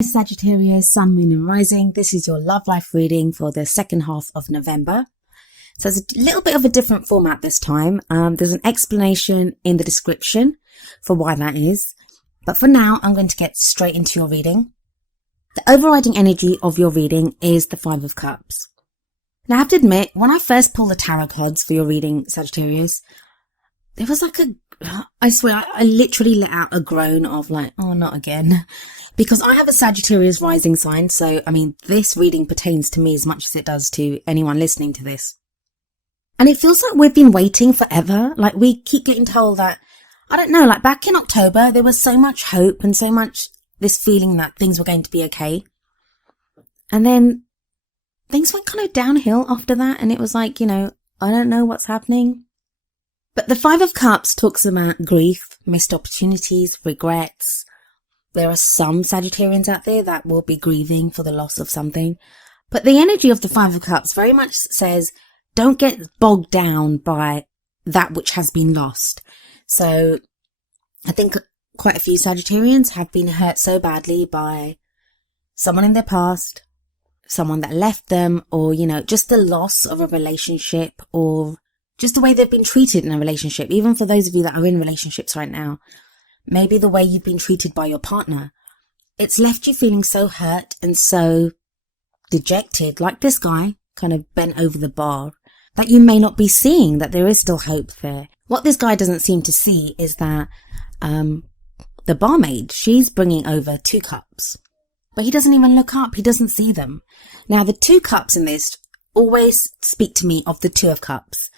Sagittarius, Sun, Moon and Rising. This is your love life reading for the second half of November. So it's a little bit of a different format this time. There's an explanation in the description for why that is. But for now, I'm going to get straight into your reading. The overriding energy of your reading is the Five of Cups. Now I have to admit, when I first pulled the tarot cards for your reading, Sagittarius, there was like I swear, I literally let out a groan of like, oh, not again. Because I have a Sagittarius rising sign, so, I mean, this reading pertains to me as much as it does to anyone listening to this. And it feels like we've been waiting forever. Like, we keep getting told that, I don't know, like back in October, there was so much hope and so much this feeling that things were going to be okay. And then things went kind of downhill after that, and it was like, I don't know what's happening. But the Five of Cups talks about grief, missed opportunities, regrets. There are some Sagittarians out there that will be grieving for the loss of something. But the energy of the Five of Cups very much says, don't get bogged down by that which has been lost. So I think quite a few Sagittarians have been hurt so badly by someone in their past, someone that left them, or, just the loss of a relationship, or just the way they've been treated in a relationship. Even for those of you that are in relationships right now, maybe the way you've been treated by your partner, it's left you feeling so hurt and so dejected, like this guy kind of bent over the bar, that you may not be seeing that there is still hope there. What this guy doesn't seem to see is that the barmaid, she's bringing over 2 cups, but he doesn't even look up. He doesn't see them. Now, the 2 cups in this always speak to me of the Two of Cups.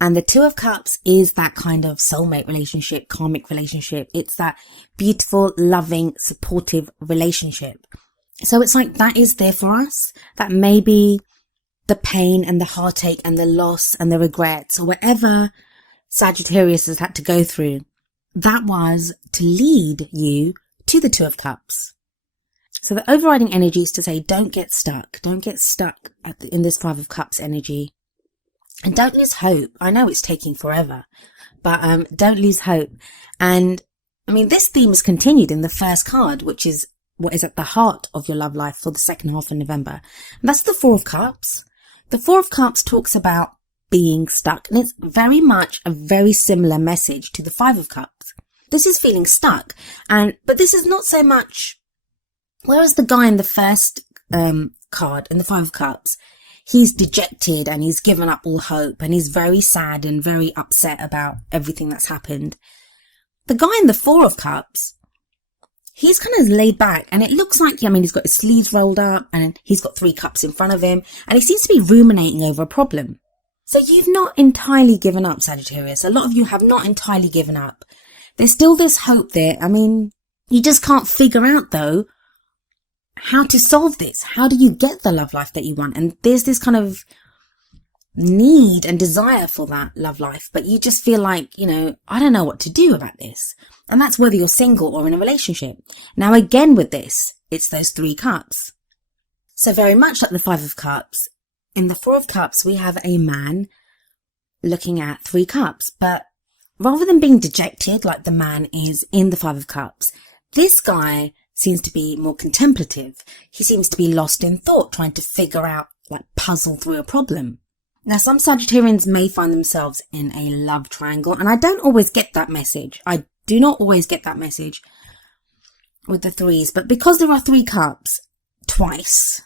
And the Two of Cups is that kind of soulmate relationship, karmic relationship. It's that beautiful, loving, supportive relationship. So it's like that is there for us. That maybe the pain and the heartache and the loss and the regrets or whatever Sagittarius has had to go through, that was to lead you to the Two of Cups. So the overriding energy is to say, don't get stuck. Don't get stuck in this Five of Cups energy. And don't lose hope. I know it's taking forever, but don't lose hope. And I mean, this theme is continued in the first card, which is what is at the heart of your love life for the second half of November. And that's the Four of Cups. The Four of Cups talks about being stuck, and it's very much a very similar message to the Five of Cups. This is feeling stuck, but this is not so much. Whereas the guy in the first card in the Five of Cups, he's dejected and he's given up all hope and he's very sad and very upset about everything that's happened. The guy in the Four of Cups, he's kind of laid back, and it looks like, he's got his sleeves rolled up and he's got 3 cups in front of him, and he seems to be ruminating over a problem. So you've not entirely given up, Sagittarius. A lot of you have not entirely given up. There's still this hope there. You just can't figure out, though, how to solve this. How do you get the love life that you want? And there's this kind of need and desire for that love life, but you just feel like, I don't know what to do about this. And that's whether you're single or in a relationship. Now, again, with this, it's those 3 cups. So very much like the Five of Cups, in the Four of Cups, we have a man looking at 3 cups, but rather than being dejected like the man is in the Five of Cups, this guy seems to be more contemplative. He seems to be lost in thought, trying to figure out, puzzle through a problem. Now, some Sagittarians may find themselves in a love triangle, and I don't always get that message. I do not always get that message with the 3s, but because there are 3 cups twice,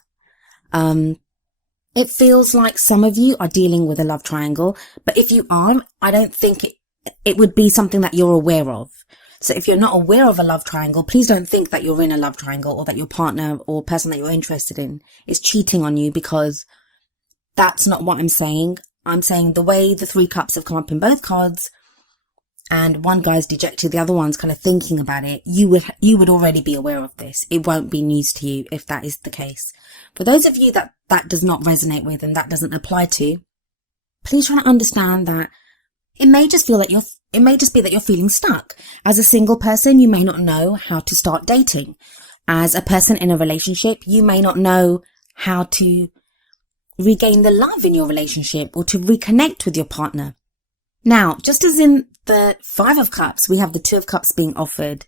it feels like some of you are dealing with a love triangle, but if you are, I don't think it would be something that you're aware of. So if you're not aware of a love triangle, please don't think that you're in a love triangle or that your partner or person that you're interested in is cheating on you, because that's not what I'm saying. I'm saying the way the 3 cups have come up in both cards, and one guy's dejected, the other one's kind of thinking about it, you would already be aware of this. It won't be news to you if that is the case. For those of you that does not resonate with and that doesn't apply to, please try to understand that it may just be that you're feeling stuck. As a single person, you may not know how to start dating. As a person in a relationship, you may not know how to regain the love in your relationship or to reconnect with your partner. Now, just as in the Five of Cups, we have the Two of Cups being offered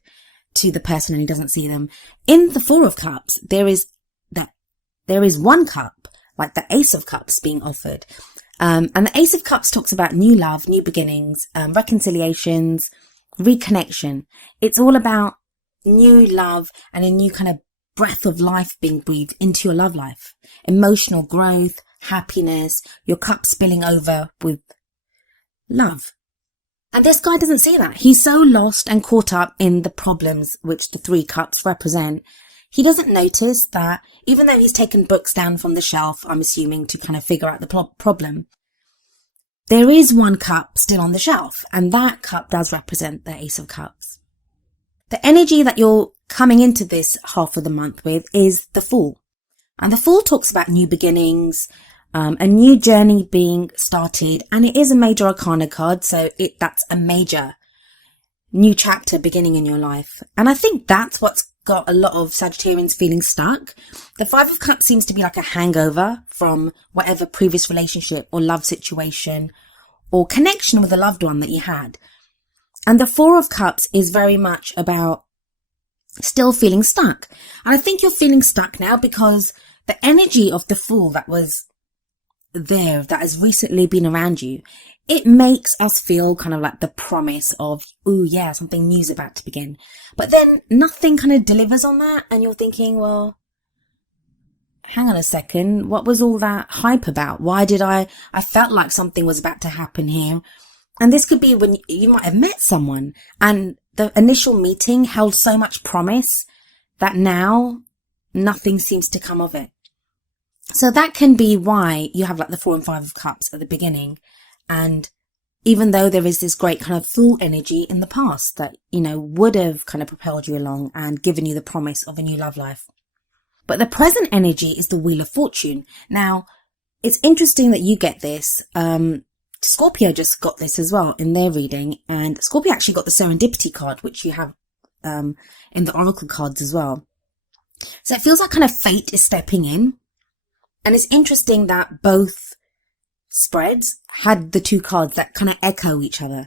to the person and he doesn't see them. In the Four of Cups, there is one cup, like the Ace of Cups being offered. And the Ace of Cups talks about new love, new beginnings, reconciliations, reconnection. It's all about new love and a new kind of breath of life being breathed into your love life. Emotional growth, happiness, your cup spilling over with love. And this guy doesn't see that. He's so lost and caught up in the problems which the 3 cups represent. He doesn't notice that even though he's taken books down from the shelf, I'm assuming, to kind of figure out the problem, there is one cup still on the shelf, and that cup does represent the Ace of Cups. The energy that you're coming into this half of the month with is the Fool. And the Fool talks about new beginnings, a new journey being started, and it is a major arcana card, so that's a major new chapter beginning in your life. And I think that's what's got a lot of Sagittarians feeling stuck. The 5 of Cups seems to be like a hangover from whatever previous relationship or love situation or connection with a loved one that you had. And the 4 of Cups is very much about still feeling stuck. And I think you're feeling stuck now because the energy of the Fool that was there, that has recently been around you, it makes us feel kind of like the promise of, ooh, yeah, something new's about to begin. But then nothing kind of delivers on that. And you're thinking, well, hang on a second. What was all that hype about? Why did I felt like something was about to happen here. And this could be when you might have met someone and the initial meeting held so much promise that now nothing seems to come of it. So that can be why you have like the 4 and 5 of Cups at the beginning. And even though there is this great kind of Fool energy in the past that, would have kind of propelled you along and given you the promise of a new love life. But the present energy is the Wheel of Fortune. Now, it's interesting that you get this. Scorpio just got this as well in their reading. And Scorpio actually got the Serendipity card, which you have in the Oracle cards as well. So it feels like kind of fate is stepping in. And it's interesting that both spreads had the 2 cards that kind of echo each other.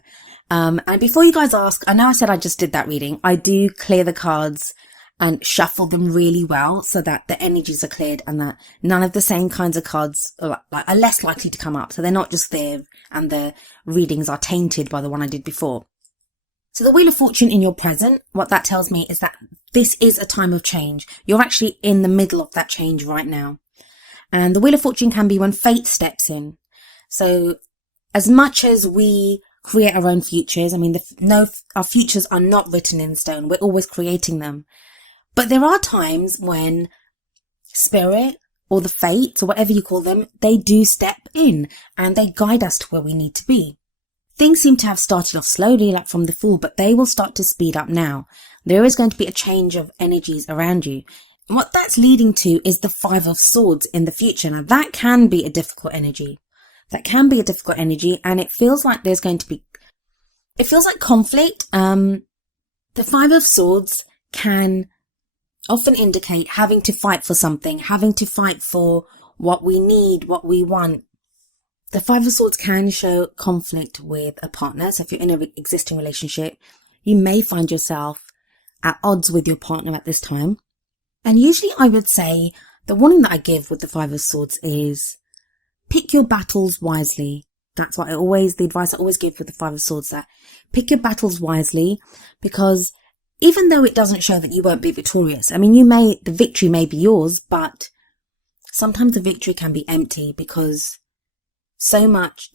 And before you guys ask, I know I said I just did that reading. I do clear the cards and shuffle them really well so that the energies are cleared and that none of the same kinds of cards are less likely to come up. So they're not just there and the readings are tainted by the one I did before. So the Wheel of Fortune in your present, what that tells me is that this is a time of change. You're actually in the middle of that change right now. And the Wheel of Fortune can be when fate steps in. So as much as we create our own futures, our futures are not written in stone. We're always creating them. But there are times when spirit or the fates or whatever you call them, they do step in and they guide us to where we need to be. Things seem to have started off slowly, like from the Fool, but they will start to speed up now. There is going to be a change of energies around you. And what that's leading to is the 5 of Swords in the future. Now that can be a difficult energy. And it feels like there's going to be, it feels like conflict. The 5 of Swords can often indicate having to fight for something, having to fight for what we need, what we want. The 5 of Swords can show conflict with a partner. So if you're in an existing relationship, you may find yourself at odds with your partner at this time. And usually I would say the warning that I give with the 5 of Swords is pick your battles wisely. That's what the advice I always give with the 5 of Swords, that pick your battles wisely, because even though it doesn't show that you won't be victorious, the victory may be yours, but sometimes the victory can be empty because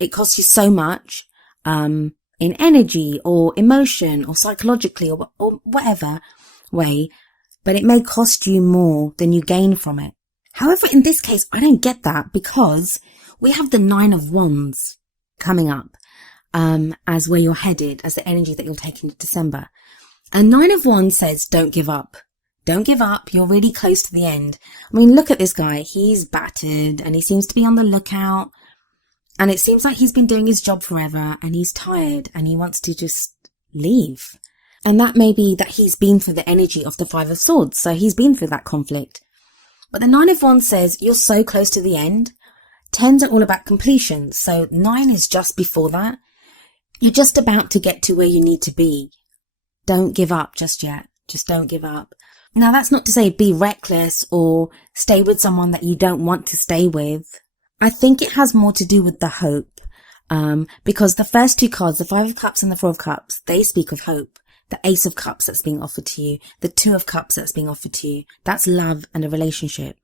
it costs you so much, in energy or emotion or psychologically or whatever way, but it may cost you more than you gain from it. However, in this case, I don't get that because we have the 9 of Wands coming up, as where you're headed, as the energy that you'll take into December. And 9 of Wands says, don't give up. Don't give up. You're really close to the end. Look at this guy. He's battered and he seems to be on the lookout. And it seems like he's been doing his job forever and he's tired and he wants to just leave. And that may be that he's been through the energy of the 5 of Swords. So he's been through that conflict. But the 9 of Wands says you're so close to the end. 10s are all about completion. So 9 is just before that. You're just about to get to where you need to be. Don't give up just yet. Just don't give up. Now, that's not to say be reckless or stay with someone that you don't want to stay with. I think it has more to do with the hope. Because the first two cards, the Five of Cups and the Four of Cups, they speak of hope. The Ace of Cups that's being offered to you, the Two of Cups that's being offered to you, that's love and a relationship.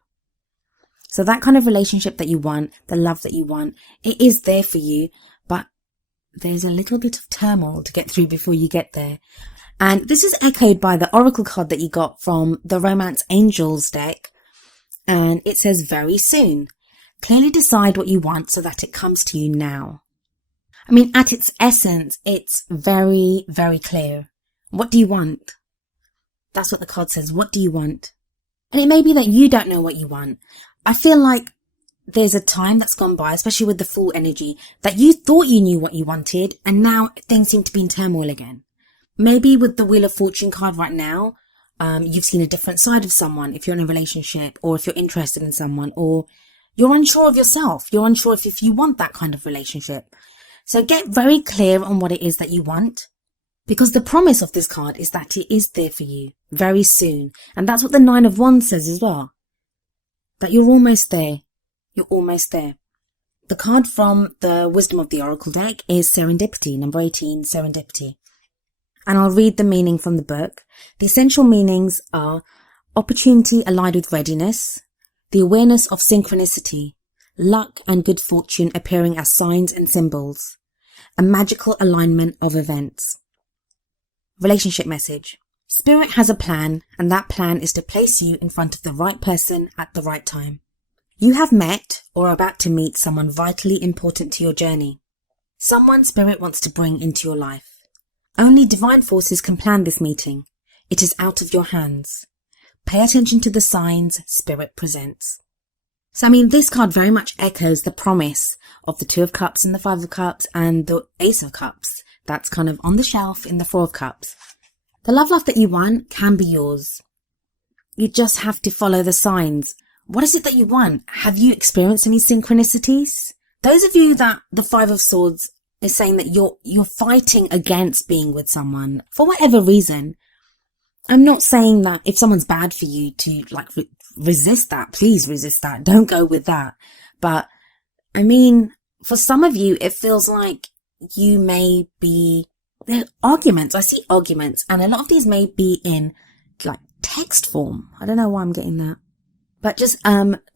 So that kind of relationship that you want, the love that you want, it is there for you, but there's a little bit of turmoil to get through before you get there. And this is echoed by the Oracle card that you got from the Romance Angels deck. And it says, very soon. Clearly decide what you want so that it comes to you now. I mean, at its essence, it's very, very clear. What do you want? That's what the card says. What do you want? And it may be that you don't know what you want. I feel like there's a time that's gone by, especially with the Fool energy, that you thought you knew what you wanted, and now things seem to be in turmoil again. Maybe with the Wheel of Fortune card right now, you've seen a different side of someone if you're in a relationship, or if you're interested in someone, or you're unsure of yourself. You're unsure if you want that kind of relationship. So get very clear on what it is that you want, because the promise of this card is that it is there for you very soon. And that's what the Nine of Wands says as well, that you're almost there. You're almost there. The card from the Wisdom of the Oracle deck is Serendipity, number 18, Serendipity. And I'll read the meaning from the book. The essential meanings are opportunity allied with readiness, the awareness of synchronicity, luck and good fortune appearing as signs and symbols, a magical alignment of events. Relationship message. Spirit has a plan, and that plan is to place you in front of the right person at the right time. You have met or are about to meet someone vitally important to your journey. Someone Spirit wants to bring into your life. Only divine forces can plan this meeting. It is out of your hands. Pay attention to the signs Spirit presents. So, I mean, this card very much echoes the promise of the Two of Cups and the Five of Cups and the Ace of Cups. That's kind of on the shelf in the Four of Cups. The love life that you want can be yours. You just have to follow the signs. What is it that you want? Have you experienced any synchronicities? Those of you that the Five of Swords is saying that you're fighting against being with someone for whatever reason. I'm not saying that if someone's bad for you to resist that. Please resist that. Don't go with that. But I mean, for some of you, it feels like you may be, there are arguments. I see arguments, and a lot of these may be in like text form. I don't know why I'm getting that, but just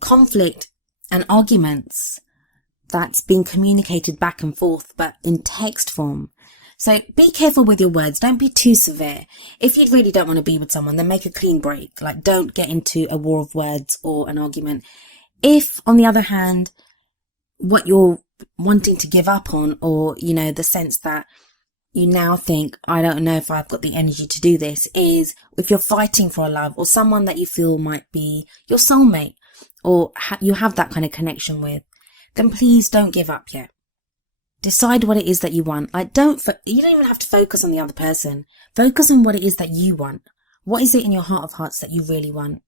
conflict and arguments that's being communicated back and forth, but in text form. So be careful with your words. Don't be too severe. If you really don't want to be with someone, then make a clean break. Like, don't get into a war of words or an argument. If, on the other hand, what you're wanting to give up on, or, you know, the sense that you now think, I don't know if I've got the energy to do this, is if you're fighting for a love or someone that you feel might be your soulmate, or you have that kind of connection with, then please don't give up yet. Decide what it is that you want. Like, you don't even have to focus on the other person. Focus on what it is that you want. What is it in your heart of hearts that you really want?